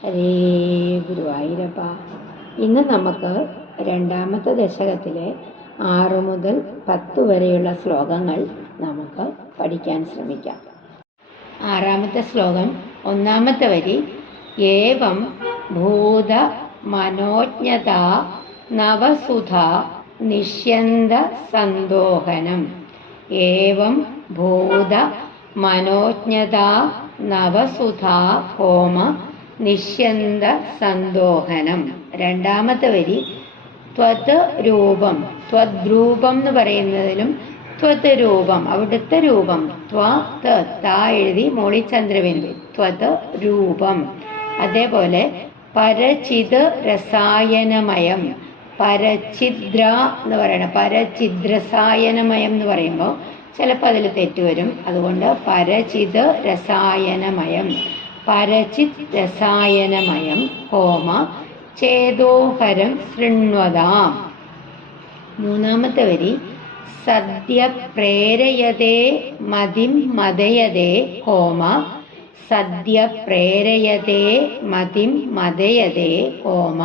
ഹരേ ഗുരുവായൂരപ്പ. ഇന്ന് നമുക്ക് രണ്ടാമത്തെ ദശകത്തിലെ 6 മുതൽ 10 വരെയുള്ള ശ്ലോകങ്ങൾ നമുക്ക് പഠിക്കാൻ ശ്രമിക്കാം. 6-ാമത്തെ ശ്ലോകം, 1-ാമത്തെ വരി: ഏവം ഭൂത മനോജ്ഞത നവസുധ നിഷ്യന്ത സന്തോഹനം. ഏവം ഭൂത മനോജ്ഞത നവസുധ ഹോമ നിഷ്യന്ത സന്തോഹനം. 2-ാമത്തെ വരി: ത്വത് രൂപം. ത്വദ്രൂപം എന്ന് പറയുന്നതിലും ത്വത് രൂപം, അവിടുത്തെ രൂപം. താ എഴുതി മോളി ചന്ദ്രബിന്ദു. ത്വത് രൂപം. അതേപോലെ പരചിത് രസായനമയം. പരചിദ്ര എന്ന് പറയണം. പരചിദ്രസായനമയം എന്ന് പറയുമ്പോൾ ചിലപ്പോൾ അതിൽ തെറ്റ് വരും. അതുകൊണ്ട് പരചിത് രസായനമയം. പരചിത് രസായനമയം ഹോമ ചേതോഹരം ശൃണ്വതാം. 3-ാമത്തെ വരി: സദ്യ പ്രേരയതേ മതിം മദയതേ ഹോമ. സദ്യ പ്രേരയതേ മതിം മദയതേ ഹോമ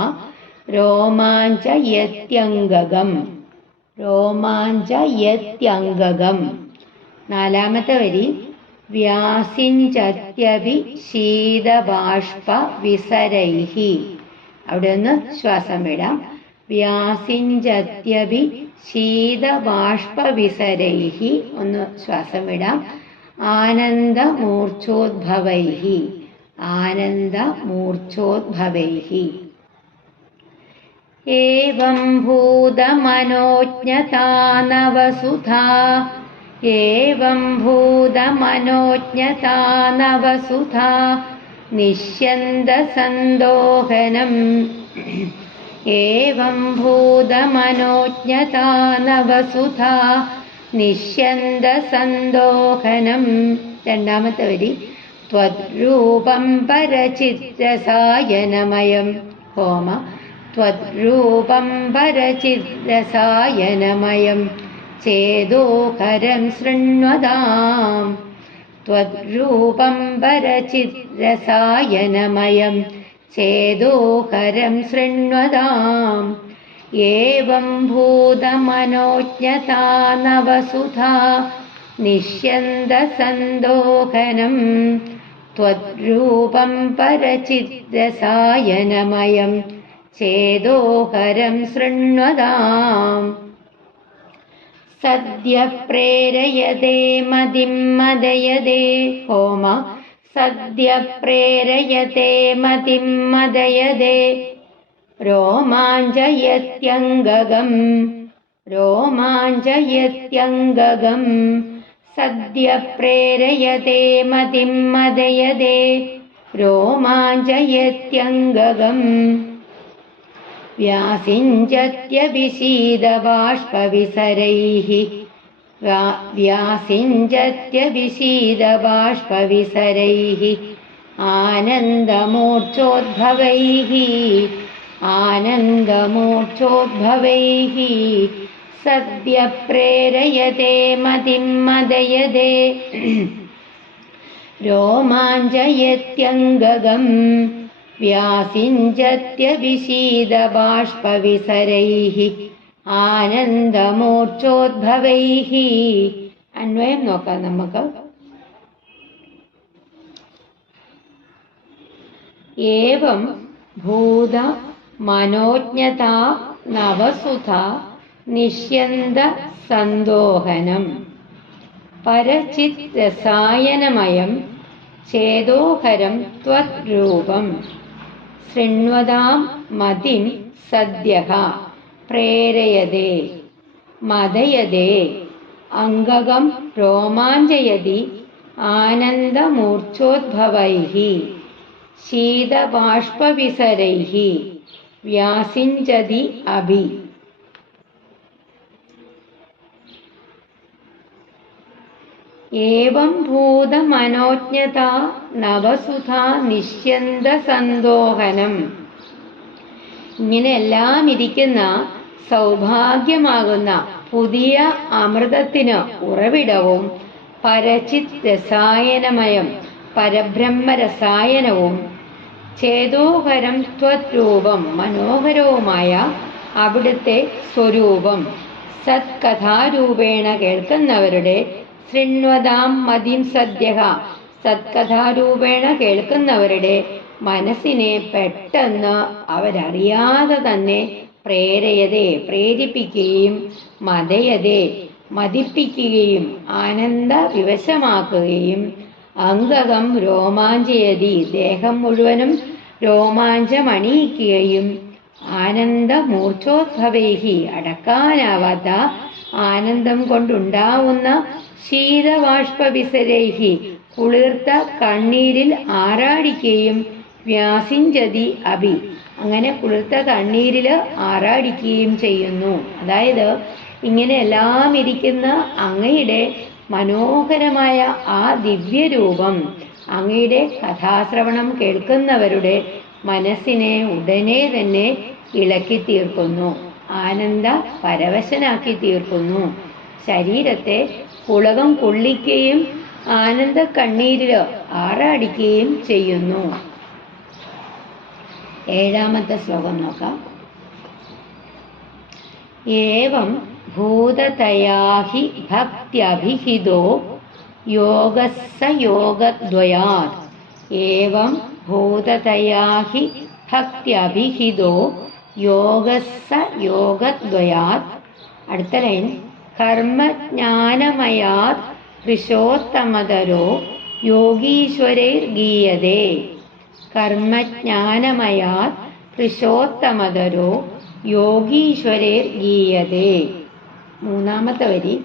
രോമാഞ്ചയത്യംഗകം. രോമാഞ്ചയത്യംഗകം. 4-ാമത്തെ വരി: വ്യാസിഞ്ചത്യഭി ശീതബാഷ്പ വിസരൈഹി. അവിടെ ഒന്ന് ശ്വാസം വിടാം. വ്യാസിഞ്ചത്യഭി ശീതബാഷ്പ വിസരൈഹി. ഒന്ന് ശ്വാസം വിടാം. ആനന്ദമൂർച്ഛോദ്ഭവൈഹി. ആനന്ദമൂർച്ഛോദ്ഭവൈഹി. ഏവം ഭൂതമനോജ്ഞതാ നവസുധാ. ഏവം ഭൂതമനോജ്ഞതാ നവസുധാ നിഷ്യന്ത സന്തോഹനം. ഏവം ഭൂതമനോജ്ഞതാ നവസുധാ നിഷ്യന്ത സന്തോഹനം. 2-ാമത്തെ വരി: ത്വദ്രൂപം പരചിദ്രസായനമയം ഹോമ. ത്വദ്രൂപം പരചിദ്രസായനമയം ചേതോഹരം ശൃണ്വതാം. ത്വദ്രൂപം പരചിദ്രസായനമയം ചേതോഹരം ശൃണ്വതാം. ഏവം ഭൂതമനോജ്ഞതാ നവസുധാ നിഷ്യന്ത സന്തോഹനം. ത്വദ്രൂപം പരചിദ്രസായനമയം ചേതോഹരം ശൃണ്വതാം. സദ്യ പ്രേരയതേ മതിം മദയതേ ഹോമ. സദ്യ പ്രേരയതേ മതിം മദയതേ രോമാഞ്ചയത്യംഗകം. രോമാഞ്ചയത്യംഗകം. സദ്യ പ്രേരയതേ മതിം മദയതേ രോമാഞ്ചയത്യംഗകം. വ്യാസിഞ്ചത്യഭിശീതബാഷ്പവിസരൈഹി. വ്യാസിഞ്ചത്യഭിശീതബാഷ്പവിസരൈഹി ആനന്ദമൂർച്ഛോദ്ഭവൈഹി. ആനന്ദമൂർച്ഛോദ്ഭവൈഹി. സദ്യ പ്രേരയതേ മതിം മദയതേ രോമാഞ്ചയത്യംഗകം. വ്യാസിഞ്ചത്യഭിശീതബാഷ്പവിസരൈഹി ആനന്ദമൂർച്ഛോദ്ഭവൈഹി. അന്വയം നോക്കാം നമുക്ക്. ഏവം ഭൂത മനോജ്ഞതാ നവസുധാ നിഷ്യന്ത സന്തോഹനം പരചിത് രസായനമയം ചേതോഹരം ത്വദ്രൂപം ശൃണ്വതാം മതിം സദ്യഃ പ്രേരയതേ മദയതേ അംഗകം രോമാഞ്ചയതി ആനന്ദമൂർച്ഛോദ്ഭവൈഹി ശീതബാഷ്പവിസരൈഹി വ്യാസിഞ്ചതി അഭി. ഏവം ഭൂതമനോജ്ഞതാ നവസുധാ നിഷ്യന്ത സന്തോഹനം. ഇങ്ങനെ എല്ലാം ഇരിക്കുന്ന സൗഭാഗ്യമാകുന്ന പുതിയ അമൃതത്തിന് ഉറവിടവും പരചിത് രസായനമയം പരബ്രഹ്മരസായനവും ചേതോഹരം ത്വരൂപം മനോഹരവുമായ അവിടുത്തെ സ്വരൂപം സത്കഥാരൂപേണ കേൾക്കുന്നവരുടെ ശൃണ്വതാം മതിം സദ്യഃ സത്കഥാരൂപേണ കേൾക്കുന്നവരുടെ മനസ്സിനെ പെട്ടെന്ന് അവരറിയാതെ തന്നെ പ്രേരിപ്പിക്കുകയും മതിപ്പിക്കുകയും ആനന്ദ വിവശമാക്കുകയും അംഗകം രോമാഞ്ചയതി ദേഹം മുഴുവനും രോമാഞ്ചമണിയിക്കുകയും ആനന്ദമൂർച്ഛോദ്ഭവൈഹി അടക്കാനാവാത്ത ആനന്ദം കൊണ്ടുണ്ടാവുന്ന ശീതബാഷ്പവിസരൈഹി കുളിർത്ത കണ്ണീരിൽ ആറാടിക്കുകയും വ്യാസിഞ്ചതി അഭി അങ്ങനെ കുളിർത്ത കണ്ണീരിൽ ആറാടിക്കുകയും ചെയ്യുന്നു. അതായത് ഇങ്ങനെ എല്ലാം ഇരിക്കുന്ന അങ്ങയുടെ മനോഹരമായ ആ ദിവ്യരൂപം അങ്ങയുടെ കഥാശ്രവണം കേൾക്കുന്നവരുടെ മനസ്സിനെ ഉടനെ തന്നെ ഇളക്കി തീർക്കുന്നു, ആനന്ദ പരവശനാക്കി തീർക്കുന്നു, ശരീരത്തെ പുളകം കൊള്ളിക്കുകയും ആനന്ദ കണ്ണീരിൽ ആറാടിക്കുകയും ചെയ്യുന്നു. 7ാമത്തെ ശ്ലോകം നോക്കാം. ഏവം ഭൂതതയാഹി ഭക്ത്യഭിഹിതോ യോഗസ്സ യോഗദ്വയാത് ഏവം ഭൂതതയാഹി ഭക്ത്യഭിഹിതോ യോഗസ്സ യോഗദ്വയാത്. അടുത്ത ലൈൻ കർമ്മജ്ഞാനമയാത് ഹൃശോത്തമതരോ യോഗീശ്വരൈർഗീയതേ. കർമ്മജ്ഞാനമയാത് ഹൃശോത്തമതരോ യോഗീശ്വരൈർഗീയതേ. 3ാമത്തെ വരി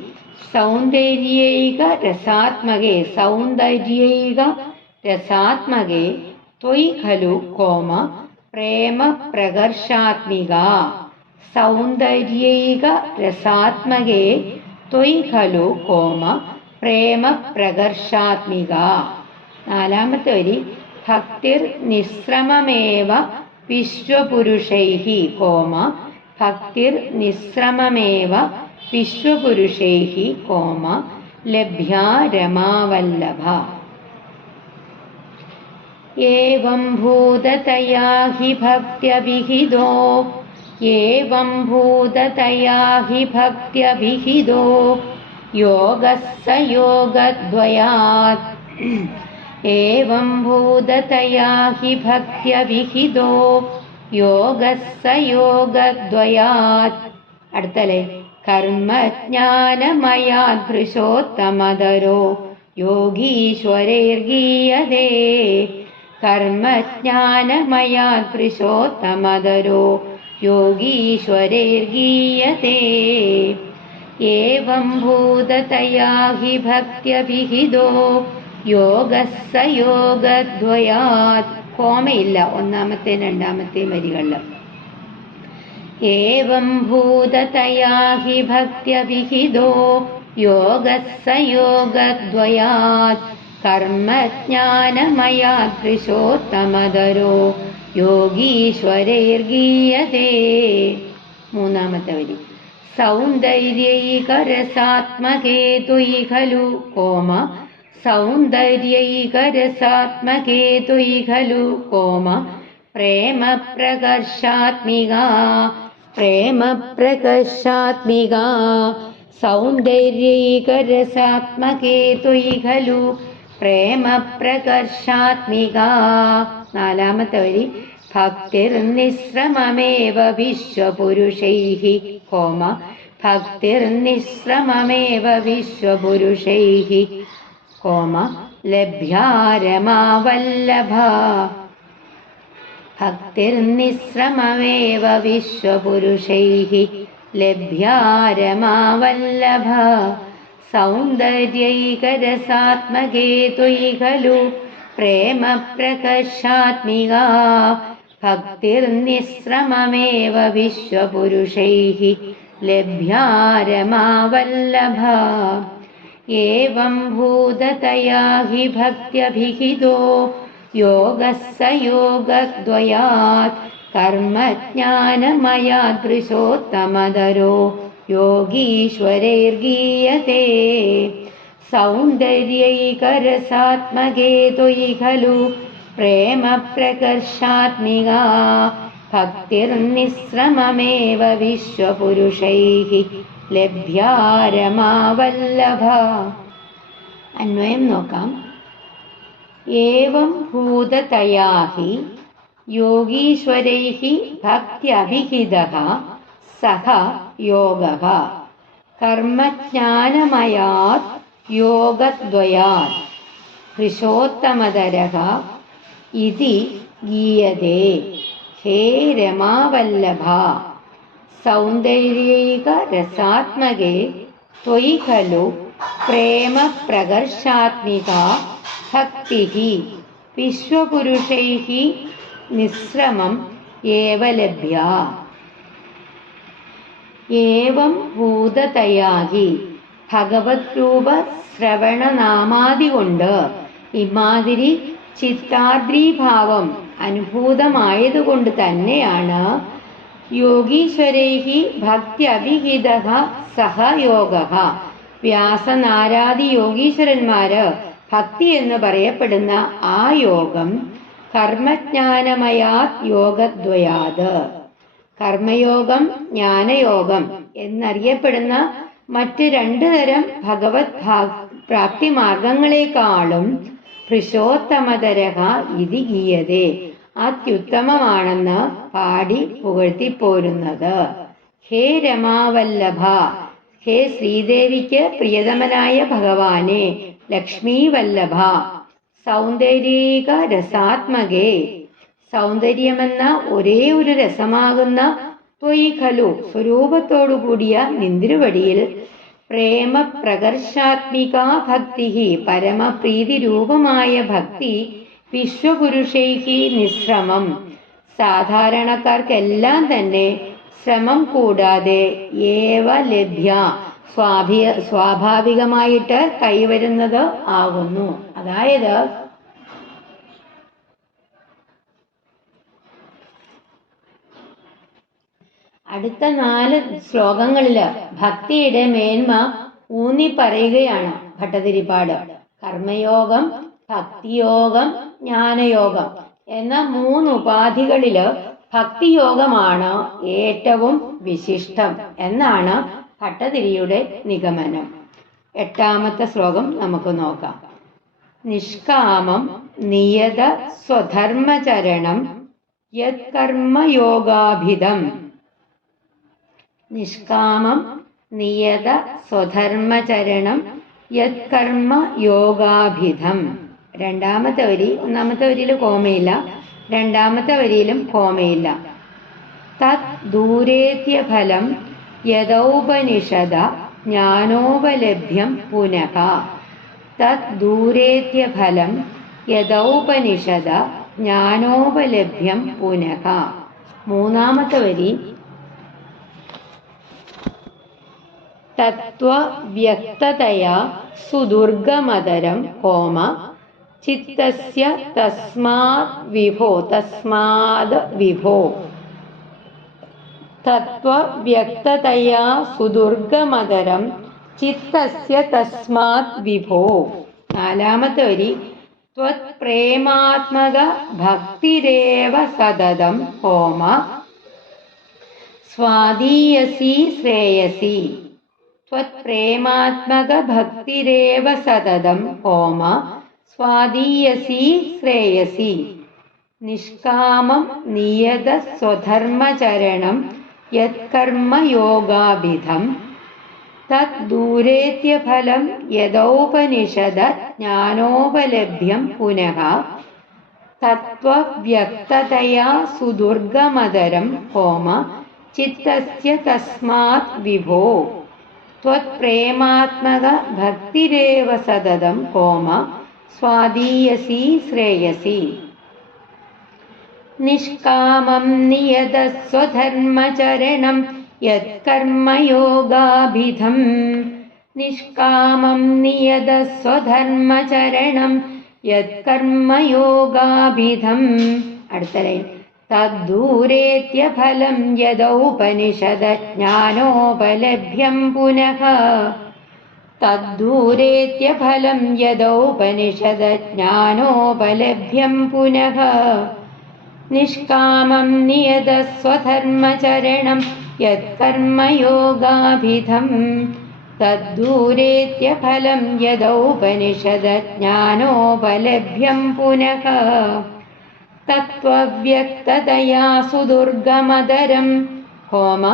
സൗന്ദര്യൈക രസാത്മകേ ത്വയി ഖലു കോമ പ്രേമ പ്രകർഷാത്മിക. സൗന്ദര്യൈക രസാത്മകേ ത്വയി ഖലു കോമ പ്രേമ പ്രകർഷാത്മിക. 4ാമത്തെ വരി ഭക്തിർ നിസ്രമമേവ വിശ്വപുരുഷൈഹി കോമ ഭക്തിർ നിസ്രമമേവ വിശ്വപുരുഷൈഹി കോമ ലഭ്യാ രമാവല്ലഭ. ഏവം ഭൂതതയാ ഹി ഭക്ത്യഭിഹിതോ യോഗസ്സ യോഗദ്വയാത്. ഏവം ഭൂതതയാ ഹി ഭക്ത്യഭിഹിതോ യോഗസ്സ യോഗദ്വയാത്. അടുത്തല്ലേ കർമ്മജ്ഞാനമയാത് ഹൃശോത്തമതരോ യോഗീശ്വരൈർഗീയതേ. കർമ്മജ്ഞാനമയാത് ഹൃശോത്തമതരോ യോഗീശ്വരൈർഗീയതേ. ഏവം ഭൂതതയാ ഹി ഭക്ത്യഭിഹിതോ യോഗസ്സ യോഗദ്വയാത്. കോമയില്ല 1ാമത്തെയും 2ാമത്തെയും വരികളിൽ. ഏവം ഭൂതതയാ ഹി ഭക്ത്യഭിഹിതോ യോഗസ്സ യോഗദ്വയാത്. കർമ്മജ്ഞാനമയാത് ഹൃശോത്തമതരോ യോഗീശ്വരൈർഗീയതേ. 3ാമത്തെ വരി സൗന്ദര്യൈകരസാത്മകേ ത്വയി ഖലു കോമ സൗന്ദര്യൈകരസാത്മകേ ത്വയി ഖലു കോമ പ്രേമ പ്രകർഷാത്മിക. പ്രേമ പ്രകർഷാത്മിക. സൗന്ദര്യൈകരസാത്മകേ ത്വയി ഖലു പ്രേമ പ്രകർഷാത്മിക. 4ാമത്തെ വരി ഭക്തിർ നിസ്രമമേവ വിശ്വപുരുഷൈഹി കോമ ഭക്തിർ നിസ്രമമേവ വിശ്വപുരുഷൈഹി കോമ ലഭ്യാ രമാവല്ലഭ. ഭക്തിർ നിസ്രമമേവ വിശ്വപുരുഷൈഹി ലഭ്യാ രമാവല്ലഭ. സൗന്ദര്യൈകരസാത്മകേ ത്വയി ഖലു പ്രേമ പ്രകർഷാത്മിക. ഭക്തിർ നിസ്രമമേവ വിശ്വപുരുഷൈഹി ലഭ്യാ രമാവല്ലഭ. ഏവം ഭൂതതയാ ഹി ഭക്ത്യഭിഹിതോ യോഗസ്സ യോഗദ്വയാത്. കർമ്മജ്ഞാനമയാത് ഹൃശോത്തമതരോ യോഗീശ്വരൈർഗീയതേ. സൗന്ദര്യൈകരസാത്മകേ ത്വയി ഖലു പ്രേമപ്രകർഷാത്മികാ ഭക്തിർനിസ്രമമേവ വിശ്വപുരുഷൈഃ ലഭ്യാ രമാവല്ലഭ. അന്വയം നോക്കാം. ഏവം ഭൂതതയാ ഹി യോഗീശ്വരൈഃ ഭക്ത്യഭിഹിതഃ സഹ യോഗഃ കർമ്മജ്ഞാനമയാത് യോഗദ്വയാത് പുരുഷോത്തമതരഃ ഇതി ഗീയതേ. ഹേ രമാവല്ലഭ, സൗന്ദര്യൈകരസാത്മകേ ത്വയി ഖലു പ്രേമപ്രകർഷാത്മികാ ഭക്തിഃ വിശ്വപുരുഷൈഃ നിസ്രമം ഏവ ലഭ്യാ. ഏവം ഭൂതതയാ ഹി, ഭഗവദ്രൂപ ശ്രവണനാമാദി കൊണ്ട് ഇമാതിരി ചിത്താദ്രീഭാവം അനുഭൂതമായതുകൊണ്ട് തന്നെയാണ് യോഗീശ്വരൈഃ ഭക്ത്യഭിഹിതഃ സഹ യോഗഃ, വ്യാസനാരാദി യോഗീശ്വരന്മാര് ഭക്തി എന്ന് പറയപ്പെടുന്ന ആ യോഗം കർമ്മജ്ഞാനമയാത് യോഗദ്വയാത്, കർമ്മയോഗം ജ്ഞാനയോഗം എന്നറിയപ്പെടുന്ന മറ്റ് രണ്ടു തരം ഭഗവത് പ്രാപ്തി മാർഗങ്ങളെക്കാളും പുരുഷോത്തമതരഃ ഇതി ഗീയതേ, അത്യുത്തമമാണെന്ന് പാടി പുകഴ്ത്തിപ്പോരുന്നത്. ഹേ രമാവല്ലഭ, ഹേ ശ്രീദേവിക്ക് പ്രിയതമനായ ഭഗവാനെ, ലക്ഷ്മീവല്ലഭ, സൗന്ദര്യൈക രസാത്മകേ, സൗന്ദര്യമെന്ന ഒരേ ഒരു രസമാകുന്ന ത്വയി ഖലു സ്വരൂപത്തോടുകൂടിയ നിന്തിരുവടിയിൽ പ്രേമപ്രകർഷാത്മികാ ഭക്തി, പരമപ്രീതി രൂപമായ ഭക്തി വിശ്വപുരുഷൈഃ നിസ്രമം, സാധാരണക്കാർക്കെല്ലാം തന്നെ ശ്രമം കൂടാതെ ഏവ ലഭ്യ, സ്വാഭാവികമായിട്ട് കൈവരുന്നത് ആകുന്നു. അതായത് അടുത്ത 4 ശ്ലോകങ്ങളില് ഭക്തിയുടെ മേന്മ ഊന്നി പറയുകയാണ് ഭട്ടതിരിപ്പാട്. കർമ്മയോഗം, ഭക്തിയോഗം, ജ്ഞാനയോഗം എന്ന 3 ഉപാധികളില് ഭക്തിയോഗമാണ് ഏറ്റവും വിശിഷ്ടം എന്നാണ് ഭട്ടതിരിയുടെ നിഗമനം. 8ാമത്തെ ശ്ലോകം നമുക്ക് നോക്കാം. നിഷ്കാമം നിയത സ്വധർമ്മചരണം യത്കർമ്മയോഗാഭിധം. നിഷ്കാമം നിയത സ്വധർമ്മചരണം യത്കർമ്മയോഗാഭിധം. 2ാമത്തെ വരി, 1ാമത്തെ വരിയിൽ കോമയില്ല, 2ാമത്തെ വരിയിലും കോമയില്ല. തത് ദൂരേത്യഫലം യദൗപനിഷദ ജ്ഞാനോപലഭ്യം പുനഃ. തത് ദൂരേത്യഫലം യദൗപനിഷദ ജ്ഞാനോപലഭ്യം പുനഃ. 3ാമത്തെ വരി തത്വവ്യക്തതയാ സുദുർഗമതരം കോമ ചിത്തസ്യ തസ്മാത് വിഭോ. തസ്മാത് വിഭോ. തത്വവ്യക്തതയാ സുദുർഗമതരം ചിത്തസ്യ തസ്മാത് വിഭോ. 4ാമത്തെ വരി ത്വത്പ്രേമാത്മക ഭക്തിരേവ സതതം ഹോമ സ്വാദീയസി ശ്രേയസി. ത്വത്പ്രേമാത്മക ഭക്തിരേവ സതതം ഹോമ സ്വാദീയസി ശ്രേയസി. നിഷ്കാമം നിയത സ്വധർമ്മചരണം യത്കർമ്മയോഗാഭിധം. തത് ദൂരേത്യഫലം യദൗപനിഷദ ജ്ഞാനോപലഭ്യം പുനഃ. തത്വവ്യക്തതയാ സുദുർഗമതരം ഹോമ ചിത്തസ്യ തസ്മാത് വിഭോ. ത്വത്പ്രേമാത്മക ഭക്തിരേവ സതതം ഹോമ സ്വാദീയസി ശ്രേയസി. നിഷ്കാമം നിയത സ്വധർമ്മചരണം യത്കർമ്മയോഗാഭിധം. നിഷ്കാമം നിയത സ്വധർമ്മചരണം യത്കർമ്മയോഗാഭിധം. അടുത്ത ലൈൻ തദ്ദൂരേത്യഫലം യദൗപനിഷദ ജ്ഞാനോപലഭ്യം പുനഃ. തദ്ദൂരേത്യഫലം യദൗപനിഷദജ്ഞാനോപലഭ്യം പുനഃ നിഷ്കാമം നിയതസ്വധർമ്മചരണം യത്കർമ്മയോഗാഭിധം തദ്ദൂരേത്യഫലം യദൗപനിഷദജ്ഞാനോപലഭ്യം പുനഃ തത്വവ്യക്തതയാ സുദുർഗമതരം ഹോമ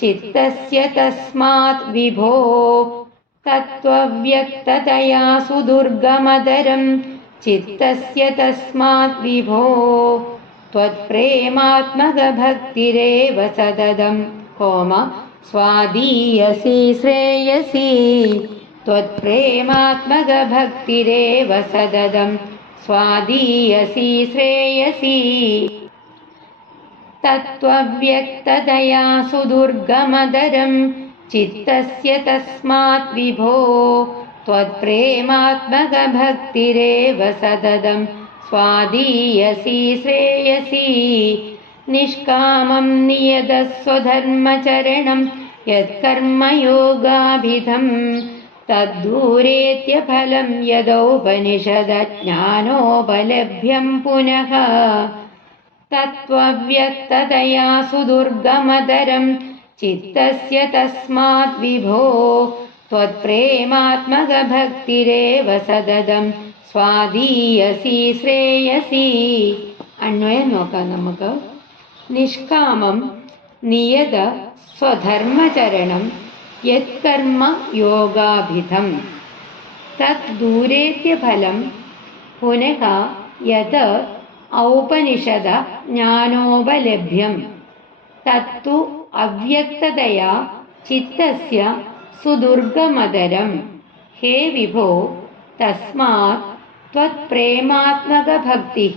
ചിത്തസ്യ തസ്മാത് വിഭോ തത്വവ്യക്തതയാ സുദുർഗമതരം ചിത്തസ്യ തസ്മാത് വിഭോ ത്വത്പ്രേമാത്മകഭക്തിരേവ സതതം ഹോമ സ്വാദീയസി ശ്രേയസി ത്വത്പ്രേമാത്മകഭക്തിരേവ സതതം സ്വാദീയസി ശ്രേയസി തത്വവ്യക്തതയാ സുദുർഗമതരം ചിത്തസ്യ തസ്മാത് വിഭോ ത്വത്പ്രേമാത്മകഭക്തിരേവ സതതം സ്വാദീയസി ശ്രേയസി നിഷ്കാമം നിയതസ്വധർമ്മചരണം യത്കർമ്മയോഗാഭിധം തദ്ദൂരേത്യഫലം യദൗപനിഷദജ്ഞാനോപലഭ്യം പുനഃ തത്വവ്യക്തതയാ സുദുർഗമതരം ചിത്തസ്യ തസ്മാത് വിഭോ ത്വത്പ്രേമാത്മകഭക്തിരേവ സതതം സ്വാദീയസി ശ്രേയസി. അന്വയം നോക്കാം നമുക്ക്. നിഷ്കാമം നിയത സ്വധർമ്മചരണം യത്കർമ്മ യോഗാഭിധം തദ്ദൂരേത്യഫലം പുനഃ യത് ഔപനിഷദ ജ്ഞാനോപലഭ്യം തത്തു അവ്യക്തതയാ ചിത്തസ്യ സുദുർഗമതരം ഹേ വിഭോ തസ്മാത് ത്വത്പ്രേമാത്മകഭക്തിഃ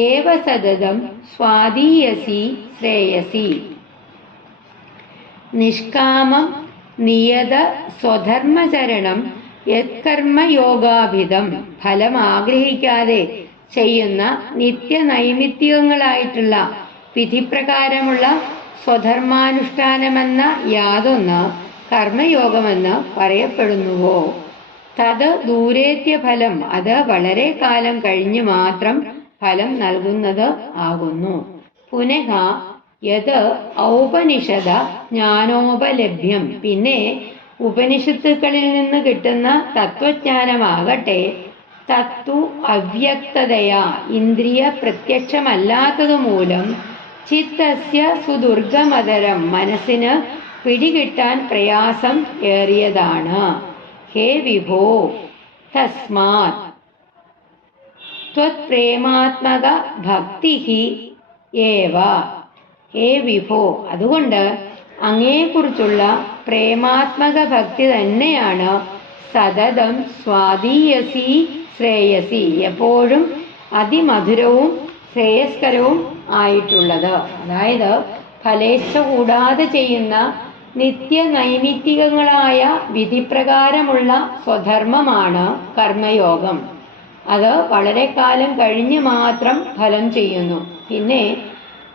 ഏവ സതതം സ്വാദീയസി ശ്രേയസി. നിഷ്കാമം നിയത സ്വധർമ്മചരണം യത്കർമ്മയോഗാഭിധം ഫലം ആഗ്രഹിക്കാതെ ചെയ്യുന്ന നിത്യനൈമിത്തികങ്ങളായിട്ടുള്ള വിധിപ്രകാരമുള്ള സ്വധർമാനുഷ്ഠാനമെന്ന യാതൊന്ന് കർമ്മയോഗമെന്ന് പറയപ്പെടുന്നുവോ തത് ദൂരേത്യഫലം അത് വളരെ കാലം കഴിഞ്ഞ് മാത്രം ഫലം നൽകുന്നത് ആകുന്നു. പുനഃ യത് ഔപനിഷദ ജ്ഞാനോപലഭ്യം പിന്നെ ഉപനിഷത്തുക്കളിൽ നിന്ന് കിട്ടുന്ന തത്വജ്ഞാനമാകട്ടെ തത്തു അവ്യക്തതയാ ഇന്ദ്രിയ പ്രത്യക്ഷമല്ലാത്തതുമൂലം ചിത്തസ്യ സുദുർഗമതരം മനസ്സിന് പിടികിട്ടാൻ പ്രയാസം ഏറിയതാണ്. ഹേ വിഭോ തസ്മാത് ത്വത്പ്രേമാത്മക ഭക്തിഃ ഏവ. ഹേ വിഭോ അതുകൊണ്ട് അങ്ങയെക്കുറിച്ചുള്ള പ്രേമാത്മക ഭക്തി തന്നെയാണ് സതതം സ്വാദീയസി ശ്രേയസി എപ്പോഴും അതിമധുരവും ശ്രേയസ്കരവും ആയിട്ടുള്ളത്. അതായത് ഫലേച്ഛ കൂടാതെ ചെയ്യുന്ന നിത്യനൈമിത്തികങ്ങളായ വിധിപ്രകാരമുള്ള സ്വധർമ്മമാണ് കർമ്മയോഗം. അത് വളരെ കാലം കഴിഞ്ഞ് മാത്രം ഫലം ചെയ്യുന്നു. പിന്നെ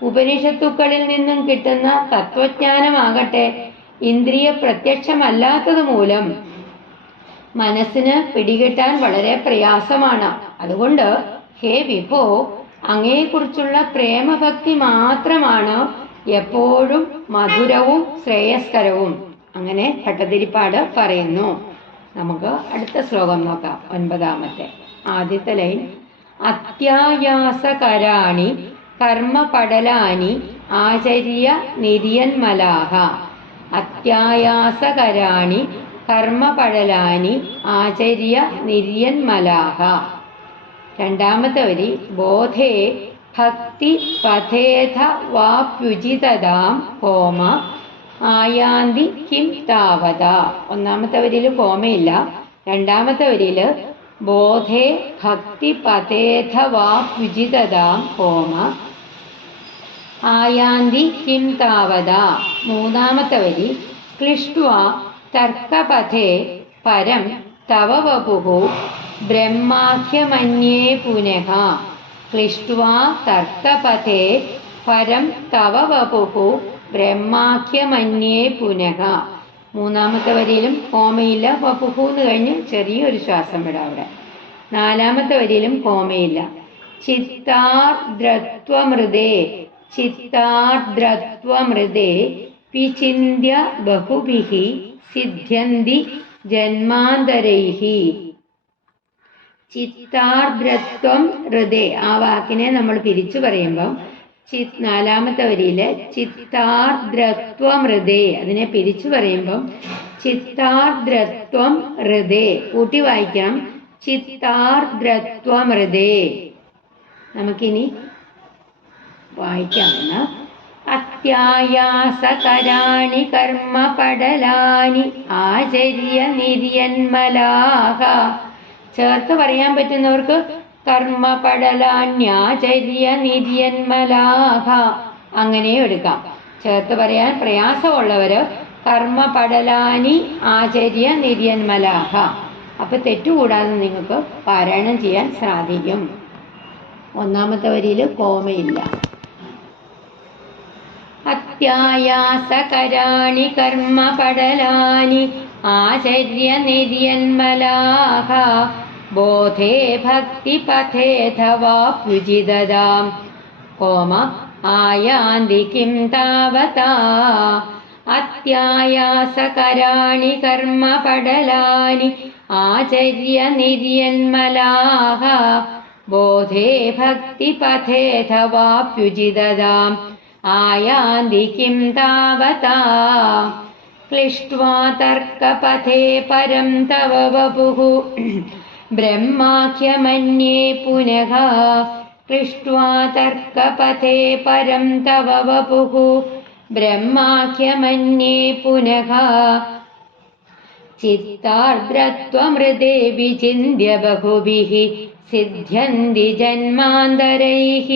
ഉപനിഷത്തുക്കളിൽ നിന്നും കിട്ടുന്ന തത്വജ്ഞാനമാകട്ടെ ഇന്ദ്രിയ പ്രത്യക്ഷമല്ലാത്തത് മൂലം മനസ്സിന് പിടികിട്ടാൻ വളരെ പ്രയാസമാണ്. അതുകൊണ്ട് ഹേ വിഭോ അങ്ങയെക്കുറിച്ചുള്ള പ്രേമഭക്തി മാത്രമാണ് എപ്പോഴും മധുരവും ശ്രേയസ്കരവും. അങ്ങനെ ഭട്ടതിരിപ്പാട് പറയുന്നു. നമുക്ക് അടുത്ത ശ്ലോകം നോക്കാം. 9ാമത്തെ ആദ്യത്തെ ലൈൻ. അത്യായാസകരാണി കർമ്മപടലാനി ആചര്യ നിര്യന്മലാഹ. അത്യായാസകരാണി കർമ്മപടലാനി ആചര്യ നിര്യന്മലാഹ. 2ാമത്തെ വരി. ബോധേ ഭക്തി പഥേഥ വാപ്യുചിതതാം ഹോമ ആയാന്തി കിം താവത. 1ാമത്തെ വരിയിൽ ഹോമയില്ല. 2ാമത്തെ വരിയിൽ ബോധേ ഭക്തി പഥേഥ വാപ്യുചിതതാം ഹോമ ആയാന്തി കിം താവത. 3ാമത്തെ വരി. ക്ലിഷ്ട്വാ തർക്കപഥേ പരം തവ വപുഃ ബ്രഹ്മാഖ്യമന്യേ പുനഃ. ക്ലിഷ്ട്വാ തർക്കപഥേ പരം തവ വപുഃ ബ്രഹ്മാഖ്യമന്യേ പുനഃ. മൂന്നാമത്തെ വരിയിലും കോമയില്ല. വപുഹൂന്ന് കഴിഞ്ഞ് ചെറിയൊരു ശ്വാസം വിടാം അവിടെ. നാലാമത്തെ വരിയിലും കോമയില്ല. ചിത്താർദ്രത്വമൃതേ ചിത്താർദ്രത്വമൃതേ വിചിന്യ ബഹുഭിഃ സിദ്ധ്യന്തി ജന്മാന്തരൈഃ. ചിത്താർദ്രത്വം ഹൃദേ, ആ വാക്കിനെ നമ്മൾ പിരിച്ചു പറയുമ്പം നാലാമത്തെ വരിയില് ചിത്താർദ്രത്വം ഹൃദേ, അതിനെ പിരിച്ചു പറയുമ്പം ചിത്താർദ്രത്വം ഹൃദേ. കൂട്ടി വായിക്കാം, ചിത്താർദ്രത്വം ഹൃദേ. നമുക്കിനി വായിക്കാമെന്ന്. അത്യായാസകരാണി കർമ്മ പടലാനി ആചര്യ നിര്യന്മലാഹ. ചേർത്ത് പറയാൻ പറ്റുന്നവർക്ക് കർമ്മ പടലാന്യാചര്യ നിര്യന്മലാഹ അങ്ങനെയും എടുക്കാം. ചേർത്ത് പറയാൻ പ്രയാസമുള്ളവര് കർമ്മ പടലാനി ആചര്യ നിര്യന്മലാഹ. അപ്പൊ തെറ്റുകൂടാതെ നിങ്ങൾക്ക് പാരായണം ചെയ്യാൻ സാധിക്കും. ഒന്നാമത്തെ വരിയിൽ കോമയില്ല. അത്യായാസകരാണി കർമ്മ പടലാനി ആചര്യ നിര്യന്മലാഹ ബോധേ ഭക്തിപഥേധവാപ്യുജിതദാം കോമ ആയാന്തി കിം താവതാ. അത്യായാസകരാണി കർമ്മ പടലാനി ആചര്യ നിര്യന്മലാഹ ബോധേ ഭക്തിപഥേധവാപ്യുജിതദാം ആയാന്തി കിം താവതാ. ക്ലിഷ്ട്വാ തർക്കപഥേ പരം തവ വപുഃ ബ്രഹ്മാഖ്യമന്യേ പുനഃ. ക്ലിഷ്ട്വാ തർക്കപഥേ പരം തവ വപുഃ ബ്രഹ്മാഖ്യമന്യേ പുനഃ. ചിത്താർദ്രത്വമൃതേ വിചിന്യ ബഹുഭിഃ സിദ്ധ്യന്തി ജന്മാന്തരൈഃ.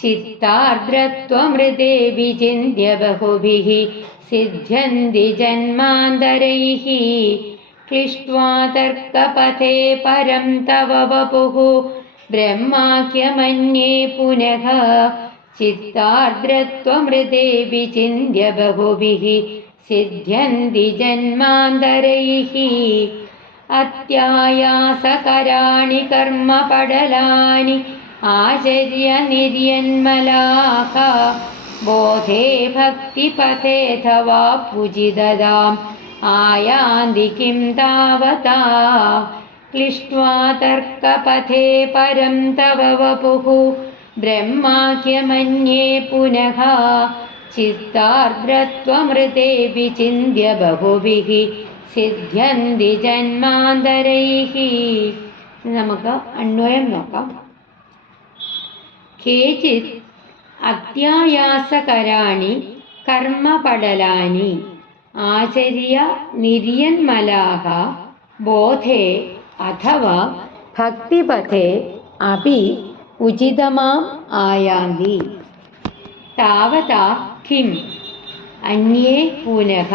ചിത്താർദ്രത്വമൃതേ വിചിന്യ ബഹുഭിഃ സിദ്ധ്യന്തി ജന്മാന്തരൈഃ. ക്ലിഷ്ട്വാ തർക്കപഥേ പരം തവ വപുഃ ബ്രഹ്മാഖ്യമന്യേ പുനഃ. ചിത്താർദ്രത്വമൃതേ വിചിന്യ ബഹുഭിഃ സിദ്ധ്യന്തി ജന്മാന്തരൈഃ. അത്യായാസകരാണി കർമ്മ പടലാനി ആചര്യ നിര്യന്മലാഹ ബോധേ ഭക്തിപഥേധവാപ്യുജിതദാം ആയാന്തി കിം താവതാ. ക്ലിഷ്ട്വാ തർക്കപഥേ പരം തവ വപുഃ ബ്രഹ്മാഖ്യമന്യേ പുനഃ. ചിത്താർദ്രത്വമൃതേ വിചിന്യ ബഹുഭിഃ സിദ്ധ്യന്തി ജന്മാന്തരൈഃ. നമുക്ക് അന്വയം നോക്കാം. കേചിത് അത്യായാസകരാണി കർമ്മ പടലാനി ആചര്യ നിര്യന്മലാഹ ബോധേ അഥവാ ഭക്തിപഥേ അപി ഉചിതമാം ആയാന്തി. താവതാ കിം അന്യേ പുനഃ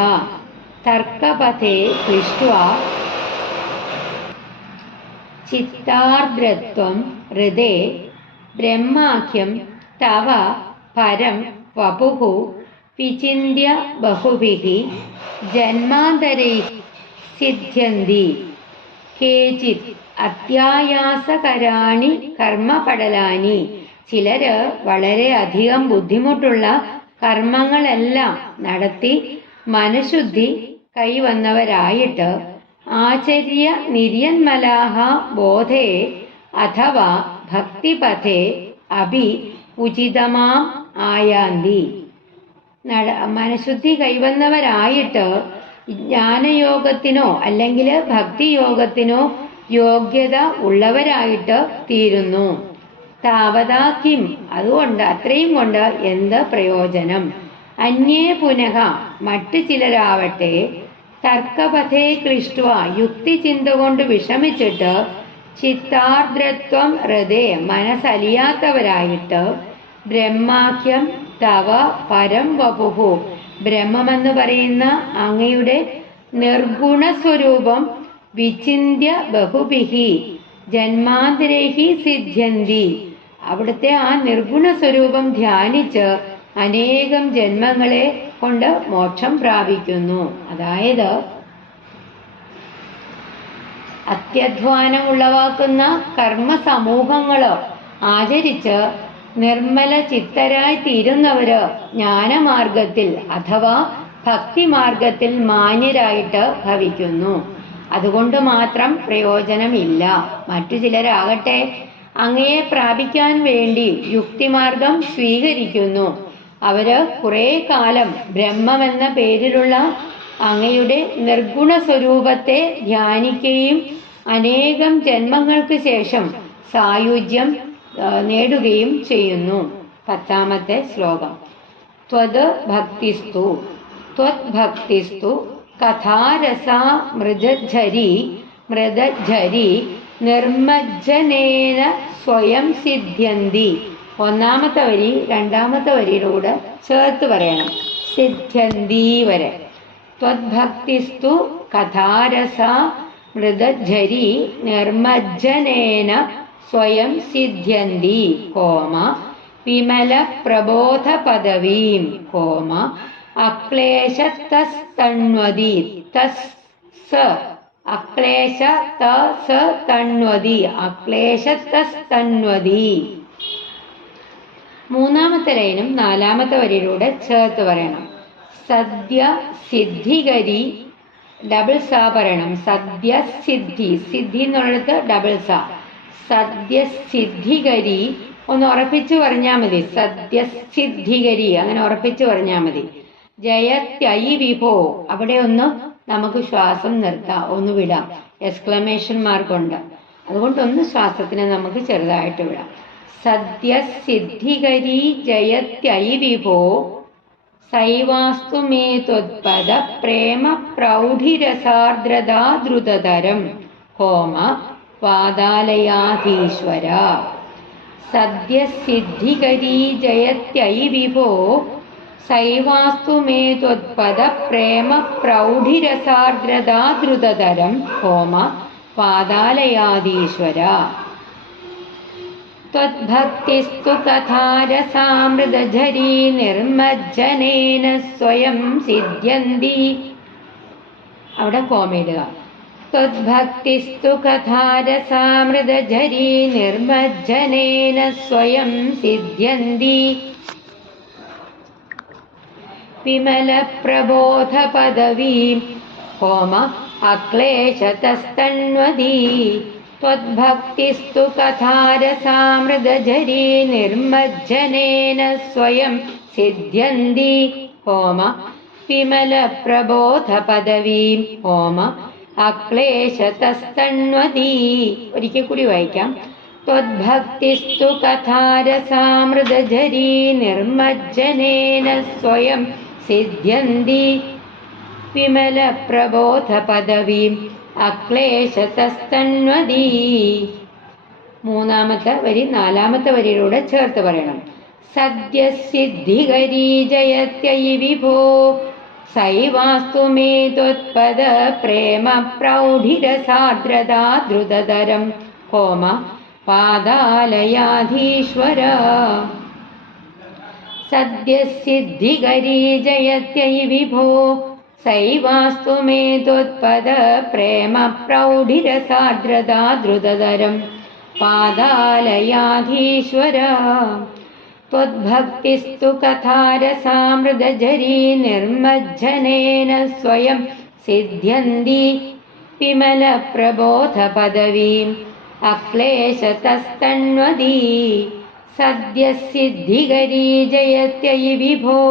തർക്കപഥേ ക്ലിഷ്ട്വാ ചിത്താർദ്രത്വം ഹൃദേ ബ്രഹ്മാഖ്യം തവ പരം വപുഃ വിചിന്യ ബഹുഭിഃ ജന്മാന്തരൈഃ സിദ്ധ്യന്തി. കേചിത് അത്യായാസകരാണി കർമ്മപടലാനി. ചിലര് വളരെ അധികം ബുദ്ധിമുട്ടുള്ള കർമ്മങ്ങളെല്ലാം നടത്തി മനഃശുദ്ധി കൈവന്നവരായിട്ട് ആചര്യ നിര്യന്മലാഹ ബോധേ അഥവാ ഭക്തിപഥേ അഭി ഉചിതമാം ആയാന്തി. മനഃശുദ്ധി കൈവന്നവരായിട്ട് ജ്ഞാനയോഗത്തിനോ അല്ലെങ്കിൽ ഭക്തിയോഗത്തിനോ യോഗ്യത ഉള്ളവരായിട്ട് തീരുന്നു. താവതാ കിം, അതുകൊണ്ട് അത്രയും കൊണ്ട് എന്ത് പ്രയോജനം. അന്യേ പുനഃ, മറ്റു ചിലരാവട്ടെ തർക്കപഥേ ക്ലിഷ്ട്വ, യുക്തിചിന്ത കൊണ്ട് വിഷമിച്ചിട്ട് ചിത്താർദ്രത്വം ഹൃദയ, മനസ്സലിയാത്തവരായിട്ട് ബ്രഹ്മാഖ്യം തവ പരം വപുഃ, ബ്രഹ്മമെന്ന് പറയുന്ന അങ്ങയുടെ നിർഗുണസ്വരൂപം വിചിന്യ ബഹുഭിഹി ജന്മാന്തരേഹി സിദ്ധ്യന്തി, അവിടുത്തെ ആ നിർഗുണ സ്വരൂപം ധ്യാനിച്ച് അനേകം ജന്മങ്ങളെ കൊണ്ട് മോക്ഷം പ്രാപിക്കുന്നു. അതായത് അത്യധ്വാനം ഉളവാക്കുന്ന കർമ്മ സമൂഹങ്ങള് ആചരിച്ച് നിർമ്മല ചിത്തരായി തീരുന്നവര് ജ്ഞാനമാർഗത്തിൽ അഥവാ ഭക്തിമാർഗത്തിൽ മാന്യരായിട്ട് ഭവിക്കുന്നു. അതുകൊണ്ട് മാത്രം പ്രയോജനമില്ല. മറ്റു ചിലരാകട്ടെ അങ്ങയെ പ്രാപിക്കാൻ വേണ്ടി യുക്തിമാർഗം സ്വീകരിക്കുന്നു. അവര് കുറെ കാലം ബ്രഹ്മമെന്ന പേരിലുള്ള അങ്ങയുടെ നിർഗുണ സ്വരൂപത്തെ ധ്യാനിക്കുകയും അനേകം ജന്മങ്ങൾക്ക് ശേഷം സായുജ്യം നേടുകയും ചെയ്യുന്നു. 10ാമത്തെ ശ്ലോകം. ത്വത് ഭക്തിസ്തു കഥാരസാ മൃദജ്ജരി നിർമ്മജ്ജനേന സ്വയം സിദ്ധ്യന്തി. 1ാമത്തെ വരി 2ാമത്തെ വരിയിലൂടെ ചേർത്ത് പറയണം, സിദ്ധ്യന്തി വരെ. ത്വദ്ഭക്തിസ്തു കഥാരസാ മൃദജ്ജരി നിർമ്മജ്ജനേന സ്വയം സിദ്ധ്യന്തി, വിമല പ്രബോധ പദവീം, അക്ലേശതസ്തണ്വതി, അക്ലേശതസ്തണ്വതി. 3ാമത്തെ ലൈനും 4ാമത്തെ വരിയിലൂടെ ചേർത്ത് പറയണം. സദ്യ സിദ്ധികരി, ഡബിൾ സ പറയണം. സദ്യ സിദ്ധി, സിദ്ധി എന്നുള്ളിടത്ത് ഡബിൾ സ. സദ്യ സിദ്ധികരി ഒന്ന് ഉറപ്പിച്ചു പറഞ്ഞാൽ മതി. സദ്യ സിദ്ധികരി അങ്ങനെ ഉറപ്പിച്ചു പറഞ്ഞാൽ മതി. ജയത്യൈ വിഭോ, അവിടെ ഒന്ന് നമുക്ക് ശ്വാസം നിർത്താം, ഒന്ന് വിടാം. എക്സ്ക്ലമേഷൻ മാർക്കുണ്ട്, അതുകൊണ്ട് ഒന്ന് ശ്വാസത്തിനെ നമുക്ക് ചെറുതായിട്ട് വിടാം. സദ്യ സിദ്ധികരി ജയത്യൈ വിഭോ സൈവാസ്തു മേ ത്വത്പദ പ്രേമ പ്രൗഢിരസാർദ്രതാ ദ്രുതതരം, വാദാലയാധീശ്വര. സദ്യ സിദ്ധികരി ജയത്യൈ വിഭോ സൈവാസ്തു മേ ത്വത്പദ പ്രേമ പ്രൗഢിരസാർദ്രതാ ദ്രുതതരം, വാദാലയാധീശ്വര. ത്വദ്ഭക്തിസ്തു കഥാരസാമൃതഝരീ നിർമ്മജ്ജനേന സ്വയം സിദ്ധ്യന്തി. അവിടെ കോമയിടുക. ത്വദ്ഭക്തിസ്തു കഥാരസാമൃതഝരീ നിർമ്മജ്ജനേന സ്വയം സിദ്ധ്യന്തി, വിമല പ്രബോധ പദവീം, അക്ലേശതസ്തണ്വതി. ത്വദ്ഭക്തിസ്തു കഥാരസാമൃതഝരീ നിർമ്മജ്ജനേന സ്വയം സിദ്ധ്യന്തി, വിമല പ്രബോധ പദവീം, അക്ലേശതസ്തണ്വതി. ഒരിക്കൽ കൂടി വായിക്കാം. ത്വദ്ഭക്തിസ്തു കഥാരസാമൃതഝരീ നിർമ്മജ്ജനേന സ്വയം സിദ്ധ്യന്തി, വിമല പ്രബോധ പദവീം, അക്ലേശതസ്തണ്വതി. 3ാമത്തെ വരി 4ാമത്തെ വരിയിലൂടെ ചേർത്ത് പറയണം. സദ്യ സിദ്ധികരീ ജയത്യൈ വിഭോ സൈവാസ്തു മേ ത്വത്പദ പ്രേമ പ്രൗഢിരസാർദ്രതാ ദ്രുതതരം, പാദാലയാധീശ്വര. സദ്യ സിദ്ധികരീ ജയത്യൈ വിഭോ സൈവാസ്തു മേ ത്വത്പദ പ്രേമ പ്രൗഢിരസാർദ്രതാ ദ്രുതതരം, പാദാലയാധീശ്വര. ത്വദ്ഭക്തിസ്തു കഥാരസാമൃതഝരീ നിർമ്മജ്ജനേന സ്വയം സിദ്ധ്യന്തി, വിമല പ്രബോധ പദവീം, അക്ലേശതസ്തണ്വതി. സദ്യ സിദ്ധികരീ ജയത്യൈ വിഭോ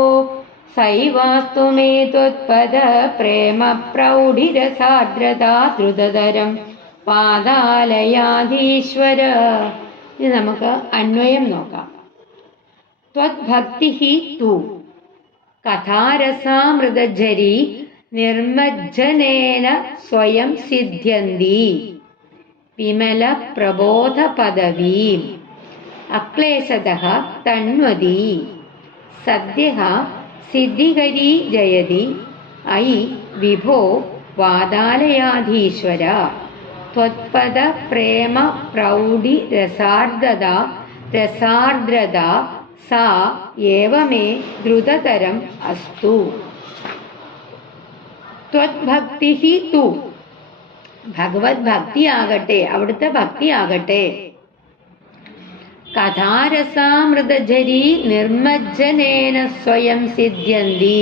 സൈവാസ്തു മേ ത്വത്പദ പ്രേമ പ്രൗഢിരസാർദ്രതാ ദ്രുതതരം, പാദാലയാധീശ്വര. ഇത് നമുക്ക് അന്വയം നോക്കാം. ത്വദ്ഭക്തിഃ തു കഥാരസാമൃതഝരീ നിർമ്മജ്ജനേന സ്വയം സിദ്ധ്യന്തി, വിമല പ്രബോധ പദവീം, അക്ലേശതഃ തണ്വതി. സദ്യഃ സിദ്ധികരീ ജയതി ഐ വിഭോ വാദാലയാധീശ്വര. ത്വത്പദ പ്രേമ പ്രൗഢി രസാർദ്രത സാ ഏവമേ ദ്രുതതരം അസ്തു. ത്വദ്ഭക്തി തു, ഭഗവത് ഭക്തിയാകട്ടെ, അവിടുത്തെ ഭക്തിയാകട്ടെ. കഥാരസാമൃതജരീ നിർമ്മജ്ജനേന സ്വയം സിദ്ധ്യന്തി,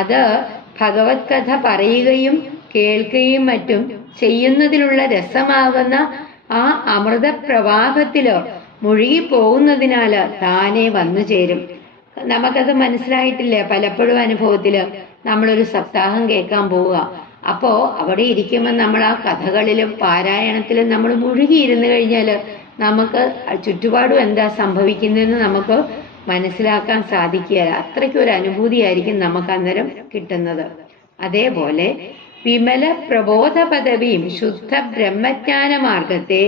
അത് ഭഗവത് കഥ പറയുകയും കേൾക്കുകയും മറ്റും ചെയ്യുന്നതിലുള്ള രസമാകുന്ന ആ അമൃത പ്രവാഹത്തില് മുഴുകിപ്പോകുന്നതിനാല് താനെ വന്നു ചേരും. നമുക്കത് മനസ്സിലായിട്ടില്ലേ? പലപ്പോഴും അനുഭവത്തില് നമ്മളൊരു സപ്താഹം കേൾക്കാൻ പോവുക, അപ്പോ അവിടെ ഇരിക്കുമ്പോൾ നമ്മൾ ആ കഥകളിലും പാരായണത്തിലും നമ്മൾ മുഴുകിയിരുന്നു കഴിഞ്ഞാല് നമുക്ക് ചുറ്റുപാടും എന്താ സംഭവിക്കുന്നതെന്ന് നമുക്ക് മനസ്സിലാക്കാൻ സാധിക്കുകയില്ല. അത്രയ്ക്കൊരു അനുഭൂതിയായിരിക്കും നമുക്ക് അന്നേരം കിട്ടുന്നത്. അതേപോലെ വിമല പ്രബോധ പദവിയും ശുദ്ധ ബ്രഹ്മജ്ഞാന മാർഗത്തെ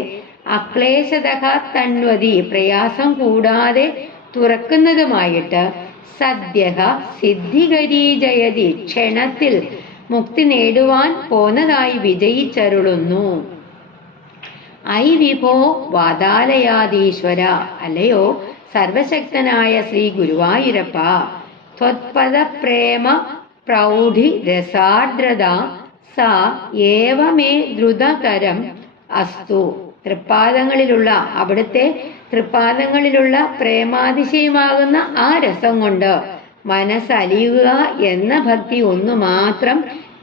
അക്ലേശതഃ തന്വതി, പ്രയാസം കൂടാതെ തുറക്കുന്നതുമായിട്ട് സദ്യഃ സിദ്ധികരീജയതി, ക്ഷണത്തിൽ മുക്തി നേടുവാൻ പോന്നതായി വിജയിച്ചരുളുന്നു. ഐ വിഭോ വാതാലയാദീശ്വര, അല്ലയോ സർവശക്തനായ ശ്രീ ഗുരുവായൂരപ്പ, ത്വത്പദ പ്രേമ പ്രൗഢി രസാർദ്രത സാ ഏവമേ ദ്രുതതരം അസ്തു. തൃപ്പാദങ്ങളിലുള്ള അവിടുത്തെ തൃപ്പാദങ്ങളിലുള്ള പ്രേമാതിശയമാകുന്ന ആ രസം കൊണ്ട് മനസ്സലിയുക എന്ന ഭക്തി ഒന്നു മാത്രം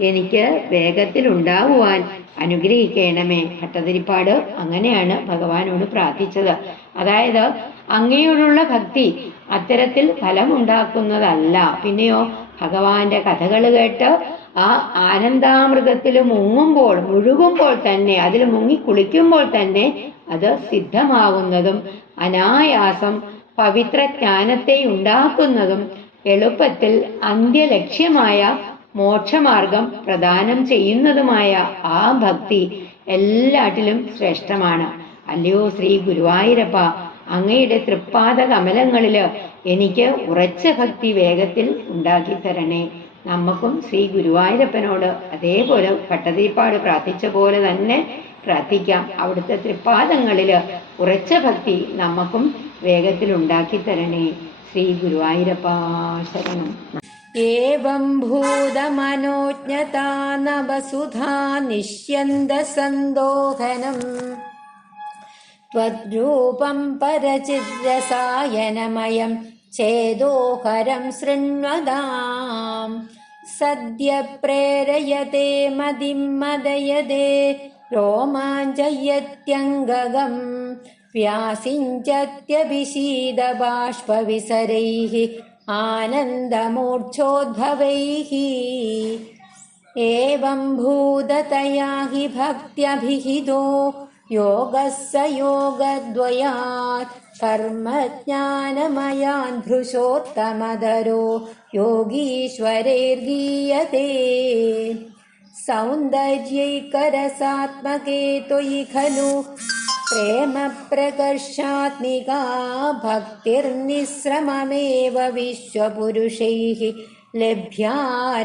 എനിക്ക് വേഗത്തിൽ ഉണ്ടാകുവാൻ അനുഗ്രഹിക്കണമേ. ഭട്ടതിരിപ്പാട് അങ്ങനെയാണ് ഭഗവാനോട് പ്രാർത്ഥിച്ചത്. അതായത് അങ്ങയോടുള്ള ഭക്തി അത്തരത്തിൽ ഫലമുണ്ടാക്കുന്നതല്ല, പിന്നെയോ ഭഗവാന്റെ കഥകൾ കേട്ട് ആ ആനന്ദാമൃതത്തിൽ മുഴുകുമ്പോൾ തന്നെ, അതിൽ മുങ്ങി കുളിക്കുമ്പോൾ തന്നെ അത് സിദ്ധമാകുന്നതും അനായാസം പവിത്ര ജ്ഞാനത്തെ ഉണ്ടാക്കുന്നതും എളുപ്പത്തിൽ അന്ത്യലക്ഷ്യമായ മോക്ഷമാർഗം പ്രദാനം ചെയ്യുന്നതുമായ ആ ഭക്തി എല്ലാറ്റിലും ശ്രേഷ്ഠമാണ്. അല്ലയോ ശ്രീ ഗുരുവായൂരപ്പ, അങ്ങയുടെ തൃപ്പാദ കമലങ്ങളില് എനിക്ക് ഉറച്ച ഭക്തി വേഗത്തിൽ ഉണ്ടാക്കി തരണേ. നമുക്കും ശ്രീ ഗുരുവായൂരപ്പനോട് അതേപോലെ ഭട്ടതിരിപ്പാട് പ്രാർത്ഥിച്ച പോലെ തന്നെ പ്രാർത്ഥിക്കാം. അവിടുത്തെ തൃപ്പാദങ്ങളില് ഉറച്ച ഭക്തി നമുക്കും വേഗത്തിൽ ഉണ്ടാക്കി തരണേ. ശ്രീ ഗുരുവായൂരപ്പ ശരണം. ഏവം ഭൂതമനോജ്ഞതാ നവസുധാ നിശ്യന്ത സന്തോഹനം ത്വദ്രൂപം പരചിദ്രസായനമയം ചേതോഹരം ശൃണ്വതാം. സദ്യ പ്രേരയത്തെ മതിം മദയതേ രോമാഞ്ചയത്യംഗകം വ്യാസിഞ്ചത്യഭിഷീദബാഷ്പവിസരൈഃ ആനന്ദമൂർച്ഛോദ്ഭവൈഃ. ഏവം ഭൂതതയാ ഹി ഭക്ത്യഭിഹിതോ യോഗഃ സ യോഗദ്വയാത് കർമ്മജ്ഞാനമയാൻ ഭൃശോത്തമതരോ യോഗീശ്വരൈർഗീയതേ. സൗന്ദര്യൈകരസാത്മകേ ത്വയി ഖലു പ്രേമ പ്രകർഷാത്മികാ ഭക്തിർനിസ്രമമേവ വിശ്വപുരുഷൈഃ ലഭ്യാ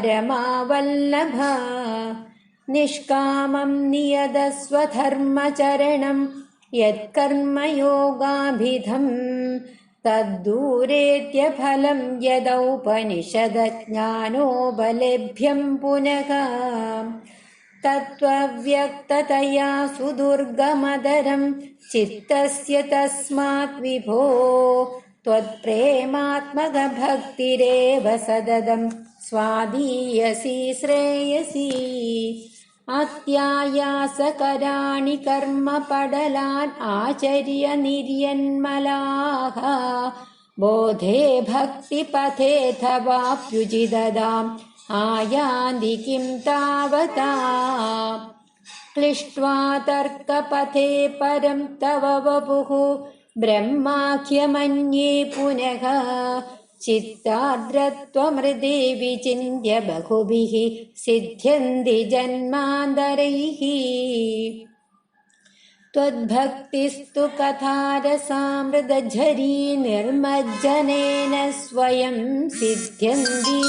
രമാവല്ലഭ. നിഷ്കാമം നിയതസ്വധർമ്മചരണം യത്കർമ്മയോഗാഭിധം തദ്ദൂരേത്യഫലം യദൗപനിഷദജ്ഞാനോപലഭ്യം പുനഃ. തത്വവ്യക്തതയാ സുദുർഗമതരം ചിത്തസ്യ തസ്മാത് വിഭോ ത്വത്പ്രേമാത്മകഭക്തിരേവ സതതം സ്വാദീയസി ശ്രേയസി. അത്യായാസകരാണി കർമ്മപടലാൻ ആചര്യ നിർയന്മലാഃ ബോധേ ഭക്തിപഥേഥവാപ്യുചിദതാം ആയാന്തി കിം താവതാ. ക്ലിഷ്ട്വാ തർക്കപഥേ പരം തവ വപുഃ ബ്രഹ്മാഖ്യമന്യേ പുനഃ ചിത്താർദ്രത്വമൃതേ വിചിന്യ ബഹുഭിഃ സിദ്ധ്യന്തി ജന്മാന്തരൈഃ. ത്വദ്ഭക്തിസ്തു കഥാരസാമൃതഝരീ നിർമജ്ജനേന സ്വയം സിദ്ധ്യന്തി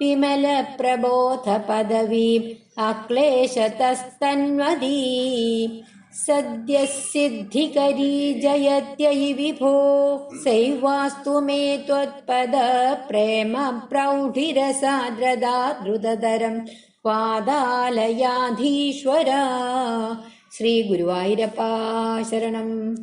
വിമല പ്രബോധ പദവീം അക്ലേശതസ്തന്വതീ. सद्यसिद्धिकरी जयत्ययि विभो सैवास्तु मे त्वत्पद प्रेम प्रौढिरसाद्रदा द्रुतधरं पादालयाधीश्वरा. ശ്രീ ഗുരുവായൂരപ്പാ ശരണം.